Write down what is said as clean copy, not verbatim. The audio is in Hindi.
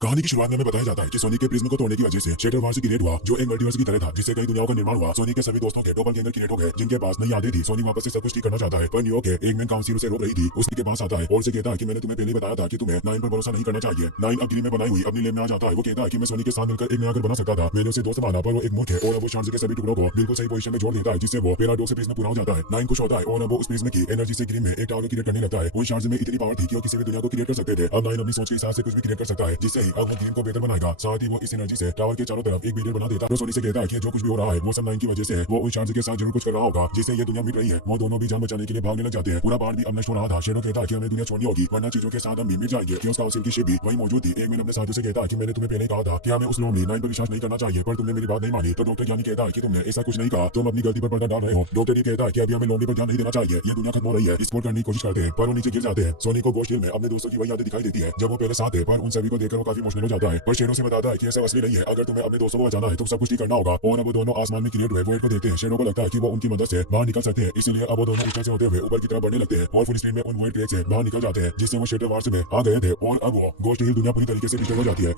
कहानी की शुरुआत में हमें बताया जाता है कि सोनी के प्रिज्म को तोड़ने की वजह से शेटर वार से क्रिएट हुआ, जो एक मल्टीवर्स की तरह था जिससे कई दुनियाओं का निर्माण हुआ। सोनी के सभी दोस्तों के डोपलगैंगर क्रिएट हो गए, जिनके पास नई यादें थी। सोनी वापस से सब कुछ ठीक करना चाहता है, पर न्यूयॉर्क के एक मैन काउंसिल उसे रोक रही थी। उसके पास आता है और उसे कहता है कि मैंने तुम्हें पहले बताया था कि तुम्हें नाइन पर भरोसा नहीं करना चाहिए। नाइन अब में बनाई हुई अपनी लेन में आ जाता है। वो कहता है कि मैं सोनी के साथ मिलकर एक नया घर बना सकता था। मैंने उसे दोस्त माना, पर वो एक मूर्ख है और अब वो शार्ड्स के सभी टुकड़ों को बिल्कुल सही पोजीशन में जोड़ देता है, जिससे वो पैराडॉक्स से प्रिज्म पूरा हो जाता है। नाइन खुश होता है और अब वो उस प्रिज्म की एनर्जी से ग्रीन में एक टावर क्रिएट करने लगता है। उन शार्ड्स में इतनी पावर थी कि वो किसी भी दुनिया को क्रिएट कर सकते थे। अब नाइन अपनी सोच के हिसाब से कुछ भी क्रिएट कर सकता है, जिससे ही अब वो ग्रीन को बेहतर बनाएगा। साथ ही वो इस एनर्जी से टावर के चारों तरफ एक बैरियर बना देता है। सोनी से कहता है कि जो कुछ भी हो रहा है वो सब नाइन की वजह से है। वो उन शार्ड्स के साथ जरूर कुछ कर रहा होगा जिससे ये दुनिया मिट रही है। वो दोनों भी जान बचाने के लिए भागने लग जाते हैं। पूरा पहाड़ भी अब नष्ट हो रहा था। शेडो कहता है कि हमें दुनिया छोड़नी होगी, वरना चीजों के साथ हम भी मिट जाएंगे। कि उसका काउंसिल की शिप भी वही मौजूद थी। एक मैन अपने साथियों से कहता है कि मैंने तुम्हें पहले ही कहा था कि हमें उस लोमड़ी नाइन पर विश्वास नहीं करना चाहिए, पर तुमने मेरी बात नहीं मानी। तो डॉक्टर ज्ञानी कहता है कि तुमने ऐसा कुछ नहीं कहा, तुम अपनी गलती पर पर्दा डाल रहे हो। डॉक्टर ये कहता है कि अभी हमें लोमड़ी पर ध्यान नहीं देना चाहिए, ये दुनिया खत्म हो रही है। स्पोर्ट करने की कोशिश करते हैं पर वो नीचे गिर जाते हैं। सोनी को गोश्त हिल में अपने दोस्तों की वही यादें दिखाई देती है जब वो पहले साथ है, पर उन सभी को देखकर वो काफी इमोशनल हो जाता है। पर शेडो से बताता है कि ऐसा असली नहीं है। अगर तुम्हें अपने दोस्तों को बचाना है तो सब कुछ ठीक करना होगा। और अब वो दोनों आसमान में क्रिएट हुए वॉइड को देखते हैं। शेडो को लगता है कि वो उनकी मदद से बाहर निकल सकते हैं, इसलिए अब वो दोनों ऊपर से होते हुए ऊपर की तरफ बढ़ने लगते हैं और फुल स्क्रीन में उन वॉइड क्रेक से बाहर निकल जाते हैं जिससे वो शेटर वार से में आ गए थे। और अब वो गोश्त हिल दुनिया पूरी तरीके से डिस्ट्रॉय हो जाती है।